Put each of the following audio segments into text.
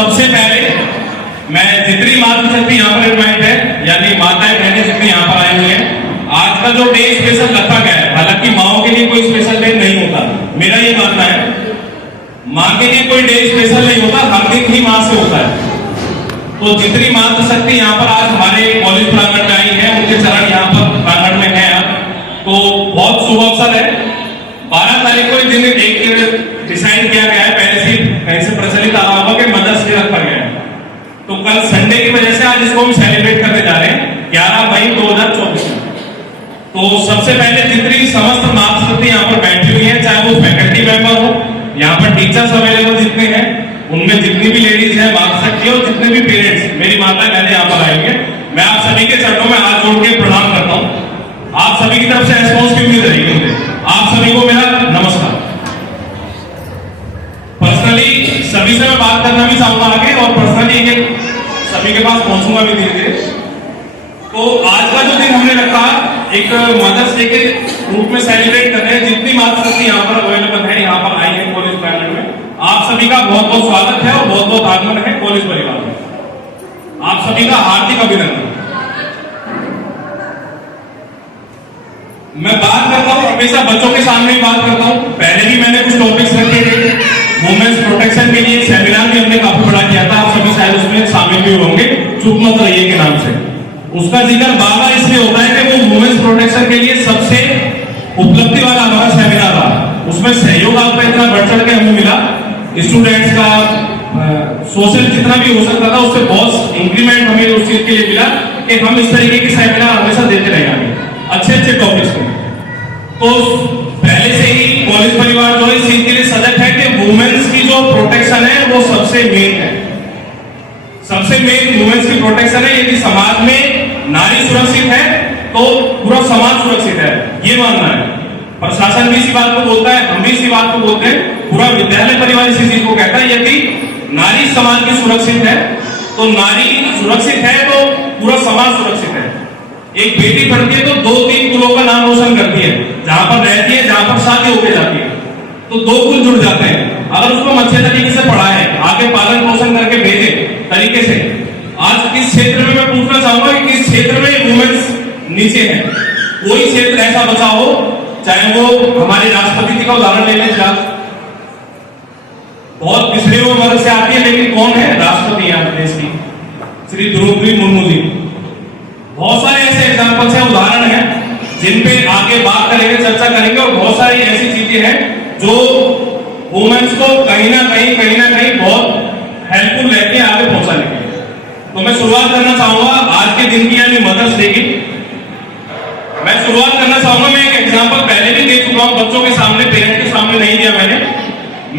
सबसे पहले मैं जितनी मातृशक्ति यहाँ पर इन्वाइट है, यानी माताएं बहनें जितनी यहाँ पर आई हुई हैं, आज का जो डे स्पेशल रखा गया है, हालांकि माओ के लिए कोई स्पेशल डे नहीं होता, मेरा ये मानना है, माँ के लिए कोई डे स्पेशल नहीं होता, हर दिन ही माँ से होता है। तो जितनी मातृशक्ति यहाँ पर आज हमारे कॉलेज प्रांगण में आई है, उनके चरण यहाँ पर प्रांगण में है, तो बहुत शुभ अवसर है। 12 तारीख को दिन एक डिसाइड किया गया है, पहले से कहीं से प्रचलित आ रहा होगा कि मदर्स डे रखा गया है, तो कल संडे की वजह से आज इसको हम सेलिब्रेट करने जा रहे हैं 11 मई 2024 में। तो सबसे पहले जितनी समस्त मातृशक्ति यहाँ पर बैठी हुई है, चाहे वो फैकल्टी मेंबर हो, यहाँ पर टीचर्स अवेलेबल जितने हैं, उनमें जितनी भी लेडीज है मातृशक्ति और जितने भी पेरेंट्स मेरी माताएं बहनें यहाँ पर आएंगे, मैं आप सभी के चरणों में हाथ जोड़ के प्रणाम करता हूँ। आप सभी की तरफ से रिस्पॉन्स की उम्मीद रहेगी मुझे। आप सभी को मेरा नमस्कार। पर्सनली सभी से मैं बात करना भी चाहूंगा आगे, और पर्सनली सभी के पास पहुंचूंगा भी धीरे धीरे। तो आज का जो दिन हमने रखा एक मदर्स डे के रूप में सेलिब्रेट कर रहे हैं। जितनी मातृशक्ति यहाँ पर अवेलेबल है, यहाँ पर आई है कॉलेज प्रांगण में, आप सभी का बहुत बहुत स्वागत है और बहुत बहुत आगमन है कॉलेज परिवार में। आप सभी का हार्दिक अभिनंदन। मैं बात करता हूँ हमेशा बच्चों के सामने ही बात करता हूँ। पहले भी मैंने कुछ टॉपिक्स रखे थे, वुमेन्स प्रोटेक्शन के लिए सेमिनार भी हमने काफी बड़ा किया था, आप सभी शायद उसमें शामिल भी होंगे, चुप मत रहिए के नाम से। उसका जिक्र बार-बार इसलिए होता है कि वो वुमेन्स प्रोटेक्शन के लिए सबसे उपलब्धि वाला हमारा सेमिनार रहा। उसमें सहयोग आपका इतना बढ़ चढ़ के हमें मिला, स्टूडेंट्स का सोशल जितना भी हो सकता था उससे बहुत इंक्रीमेंट हमें उस चीज के लिए मिला कि हम इस तरीके के सेमिनार हमेशा देते रहेंगे अच्छे अच्छे टॉपिक्स पे। तो पहले से ही कॉलेज परिवार जो इस चीज के लिए सजग है कि वुमेन्स की जो प्रोटेक्शन है वो सबसे मेन है, सबसे मेन वुमेन्स की प्रोटेक्शन है। यदि समाज में नारी सुरक्षित है तो पूरा समाज सुरक्षित है, ये मानना है। प्रशासन भी इसी बात को बोलता है, हम भी इसी बात को बोलते हैं, पूरा विद्यालय परिवार इसी चीज को कहता है। यदि नारी समाज की सुरक्षित है तो नारी सुरक्षित है तो पूरा समाज सुरक्षित है। एक बेटी पढ़ती है तो 2-3 कुलों का नाम रोशन करती है, जहां पर रहती है, जहां पर शादी होकर जाती है, तो 2 कुल जुड़ जाते हैं। अगर उसको अच्छे तरीके से पढ़ाए, आगे पालन पोषण करके भेजे तरीके से। आज किस क्षेत्र में मैं पूछना चाहूंगा कि किस क्षेत्र में वुमेन्स नीचे है? कोई क्षेत्र ऐसा बचा हो, चाहे वो हमारे राष्ट्रपति जी का उदाहरण ले लें, बहुत पिछड़े हुए वर्ग से आती है, लेकिन कौन है राष्ट्रपति यहाँ देश की? श्री द्रौपदी मुर्मू जी। बहुत सारे ऐसे एग्जाम्पल्स हैं, उदाहरण हैं, जिन पे आगे बात करेंगे, चर्चा करेंगे, और बहुत सारी ऐसी चीजें हैं जो वुमेन्स को कहीं ना कहीं बहुत हेल्पफुल रहती है आगे पहुंचाने के लिए। तो मैं शुरुआत करना चाहूंगा आज के दिन की, यानी मदर्स डे की। मैं शुरुआत करना चाहूंगा, मैं एक एग्जाम्पल पहले भी दे चुका हूं बच्चों के सामने, पेरेंट के सामने नहीं दिया मैंने।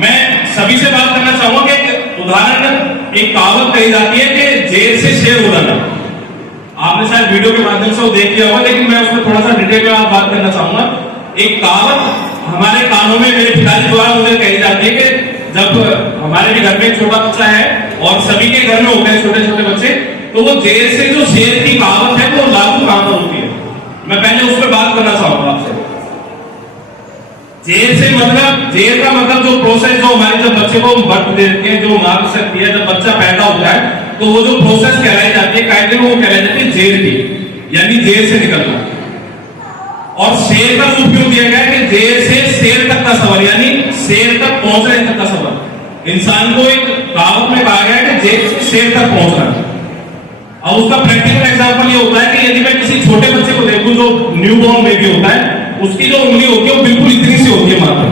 मैं सभी से बात करना चाहूंगा कि एक उदाहरण, एक कहावत कही जाती है कि जेल से शेर उड़ाना। आपने शायद वीडियो के माध्यम से वो देख लिया होगा, लेकिन मैं उसमें थोड़ा सा डिटेल में बात करना चाहूंगा। एक कहावत हमारे कानों में मेरे पिताजी द्वारा मुझे कही जाती है कि जब हमारे भी घर में एक छोटा बच्चा है और सभी के घर में होते हैं छोटे छोटे बच्चे, तो वो जेल से जो शेर की कहावत है वो लागू कहां पर होती है, मैं पहले उस पर बात करना चाहूंगा आपसे। जेल से मतलब, जेल का मतलब जो प्रोसेस, जो हमारे जब बच्चे को बर्थ देते हैं, जो मार्ग सकती है, जब बच्चा पैदा होता है तो वो जो प्रोसेस कहलाई जाती है, कायदे में वो कहलाई जाती है जेल की, यानी जेल से निकलना। और शेर का रूप क्यों दिया गया है कि जेल से शेर तक का सफर, यानी शेर तक पहुंचने तक का सफर। इंसान को एक कहावत में कहा गया है कि जेल से शेर तक पहुंचना। अब उसका प्रैक्टिकल एग्जांपल ये होता है कि यदि मैं किसी छोटे बच्चे को देखूं जो न्यूबॉर्न बेबी होता है, उसकी जो उंगली होती है वो बिल्कुल इतनी सी होती है, मात्र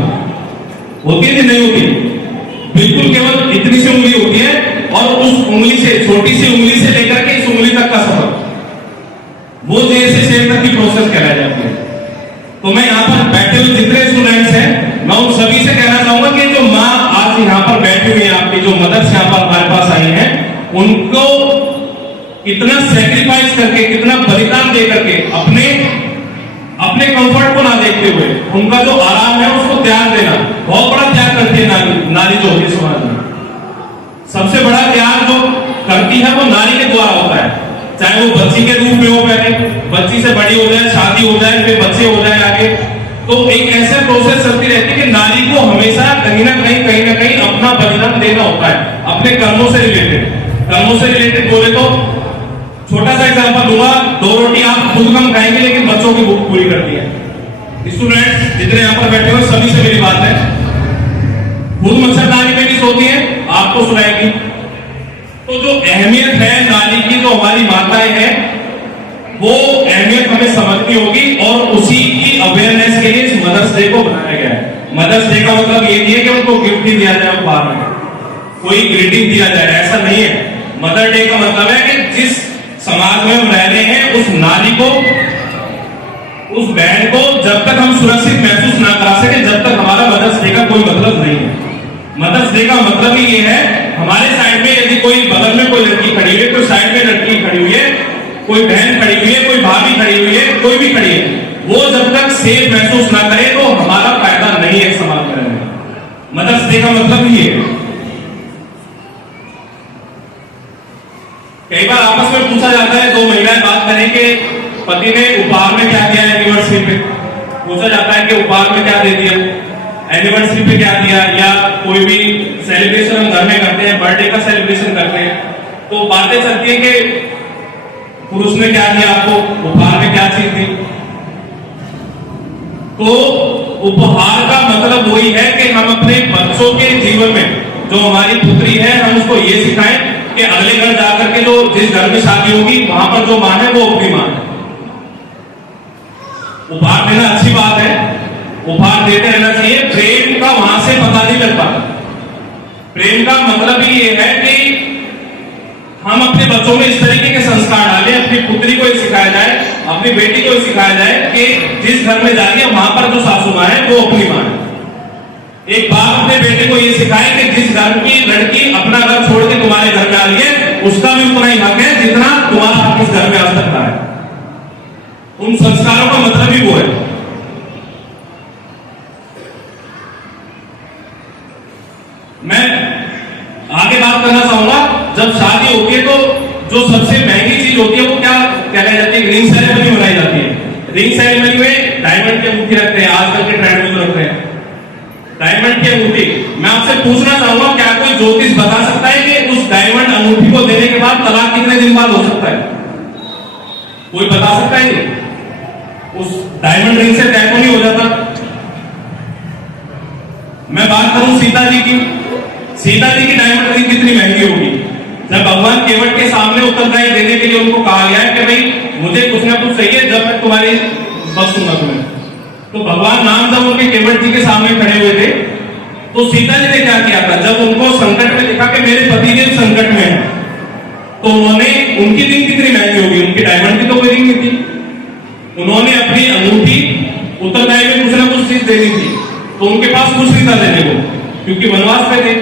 होती है नहीं होती, बिल्कुल केवल इतनी सी उंगली होती है, और उस उंगली से, छोटी सी उंगली से लेकर के इस उंगली तक का सफर, वो जेल से शेर तक की प्रोसेस कहलाई जाती है। तो मैं यहाँ पर बैठे हुए जितने स्टूडेंट्स हैं, मैं उन सभी से कहना चाहूंगा कि जो माँ आज यहाँ पर बैठी हुई है, आपकी जो मदर्स यहाँ पर हमारे पास आई हैं, उनको कितना सेक्रीफाइस करके, कितना बलिदान दे करके, अपने कंफर्ट को ना देखते हुए उनका जो आराम है उसको त्याग देना, बहुत बड़ा त्याग करती है नारी जो होती है समाज में। सबसे बड़ा त्याग जो करती है वो नारी के द्वारा होता है, चाहे वो बच्ची के रूप में हो, पहले बच्ची से बड़ी हो जाए, शादी हो जाए, फिर बच्चे हो जाए आगे, तो एक ऐसा प्रोसेस चलती रहती है कि नारी को हमेशा कहीं ना कहीं अपना बलिदान देना होता है अपने कर्मों से रिलेटेड बोले तो छोटा सा एग्जांपल दूंगा, 2 रोटी आप खुद कम खाएंगे लेकिन बच्चों की भूख पूरी करती है। स्टूडेंट्स जितने यहाँ पर बैठे हुए सभी से मेरी बात है, खुद मच्छरदानी में भी सोती है, आपको सुनाएगी। तो जो अहमियत है नारी की, जो हमारी माताएं हैं, वो अहमियत हमें समझनी होगी और उसी की अवेयरनेस के लिए इस मदर्स डे को बनाया गया है। मदर्स डे का मतलब ये नहीं है कि उनको गिफ्ट ही दिया जाए उपहार में, कोई ग्रीटिंग दिया जाए, ऐसा नहीं है। मदर डे का मतलब है कि जिस समाज में हम रह रहे हैं उस नारी को, उस बहन को जब तक हम सुरक्षित महसूस ना करा सके, जब तक हमारा मदर्स डे का कोई मतलब नहीं है। मदर्स डे का मतलब ही ये है, हमारे साइड में यदि कोई बगल में कोई लड़की खड़ी हुई है, कोई साइड में लड़की खड़ी हुई है, कोई बहन खड़ी हुई है, कोई भाभी खड़ी हुई है, कोई भी खड़ी है, वो जब तक सेफ महसूस ना करे तो हमारा फायदा नहीं है समाज में रहने का। मदर्स डे का मतलब ही है। कई बार आपस में पूछा जाता है, 2 महिलाएं बात करें कि पति ने उपहार में क्या दिया एनिवर्सरी पे, पूछा जाता है कि उपहार में क्या दे दिया, एनिवर्सरी पे क्या दिया, या कोई भी सेलिब्रेशन हम घर में करते हैं, बर्थडे का सेलिब्रेशन करते हैं, तो बातें चलती है कि पुरुष ने क्या दिया आपको, उपहार में क्या चीज दी। तो उपहार का मतलब वही है कि हम अपने बच्चों के जीवन में, जो हमारी पुत्री है, हम उसको ये सिखाएं कि अगले घर जाकर के जो जिस घर में शादी होगी वहां पर जो मां है वो अपनी मां है। उपहार देना अच्छी बात है, उपहार देते रहना चाहिए। प्रेम का वहां से पता नहीं लग पाता। प्रेम का मतलब ही ये है कि हम अपने बच्चों में इस तरीके के संस्कार डालें, अपनी पुत्री को सिखाया जाए, अपनी बेटी को सिखाया जाए कि जिस घर में जा रही है वहां पर जो सासू मां है वो अपनी मां है। एक बाप अपने बेटे को ये सिखाए कि जिस घर की लड़की अपना घर छोड़ के तुम्हारे घर में आ रही है उसका भी उतना ही हक है जितना तुम्हारा हक इस घर में आज तक है। उन संस्कारों का मतलब ही वो है। मैं आगे बात करना चाहूंगा, जब शादी होती है तो जो सबसे महंगी चीज होती है वो क्या कहलाई जाती है, रिंग सेरेमनी मनाई जाती है। रिंग सेरेमनी में डायमंड की अंगूठी रखते हैं, आजकल के ट्रेंड में जो रखते हैं डायमंड की अंगूठी। मैं आपसे पूछना चाहूंगा, क्या कोई ज्योतिष बता सकता है कि उस डायमंड अंगूठी को देने के बाद तलाक कितने दिन बाद हो सकता है? कोई बता सकता है? उस डायमंड रिंग से तय नहीं हो जाता। मैं बात करूं सीता जी की, सीता जी की डायमंड रिंग कितनी महंगी होगी। जब भगवान केवट के सामने उत्तरदायी देने के लिए उनको कहा गया है कि भाई मुझे कुछ ना कुछ चाहिए, जब मैं तुम्हारी बख्शूंगा तुम्हें, तो भगवान राम जब उनके केवट जी के सामने खड़े हुए थे तो सीता जी ने क्या किया था, जब उनको संकट में दिखा कि मेरे पतिदेव संकट में है, तो उन्होंने, उनकी रिंग कितनी महंगी होगी, उनकी डायमंड की तो कोई रिंग नहीं थी, उन्होंने अपनी अंगूठी उत्तरदायी में कुछ ना कुछ चीज देनी थी, तो उनके पास कुछ नहीं था देने को, क्योंकि वनवास में थे,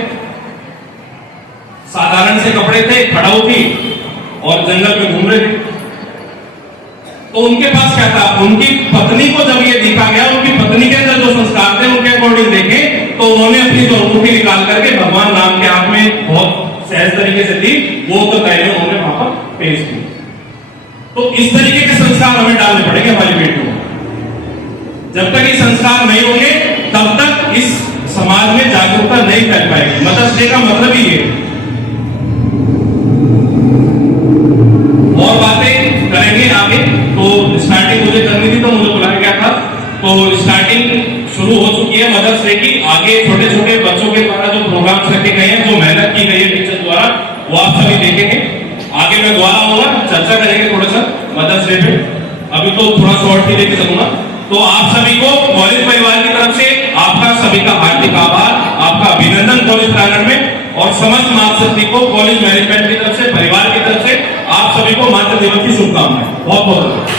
साधारण से कपड़े थे, खड़ाऊ थी और जंगल में घूम रहे थे। तो उनके पास क्या था, उनकी पत्नी को जब ये देखा गया, उनकी पत्नी के अंदर जो संस्कार थे उनके अकॉर्डिंग देखे, तो उन्होंने अपनी जो अंगूठी निकाल करके भगवान राम के हाथ में बहुत सहज तरीके से दी, वो तो पहले उन्होंने वहां पर पेश की। तो इस तरीके के संस्कार हमें डालने पड़ेंगे हमारी बेटियों को। जब तक ये संस्कार नहीं होंगे तब तक इस समाज में जागरूकता नहीं फैल पाएगी। मदर्स डे का मतलब ही ये। और बातें करेंगे आगे, तो स्टार्टिंग मुझे करनी थी तो मुझे बुलाया गया था, तो स्टार्टिंग शुरू हो चुकी है मदर्स डे की। आगे छोटे छोटे बच्चों के द्वारा जो प्रोग्राम्स रखे गए हैं, जो मेहनत की गई है टीचर द्वारा, वो आप सभी देखेंगे। आगे मैं दोबारा आऊंगा, चर्चा करेंगे थोड़ा सा मदर्स डे पे। अभी तो थोड़ा शॉर्ट ही लेके चलूंगा। तो आप सभी को कॉलेज परिवार की तरफ से आपका सभी का हार्दिक आभार, आपका अभिनंदन कॉलेज प्रांगण में, और समस्त मातृशक्ति को कॉलेज मैनेजमेंट की तरफ से, परिवार की तरफ से आप सभी को मातृ दिवस की शुभकामनाएं। बहुत बहुत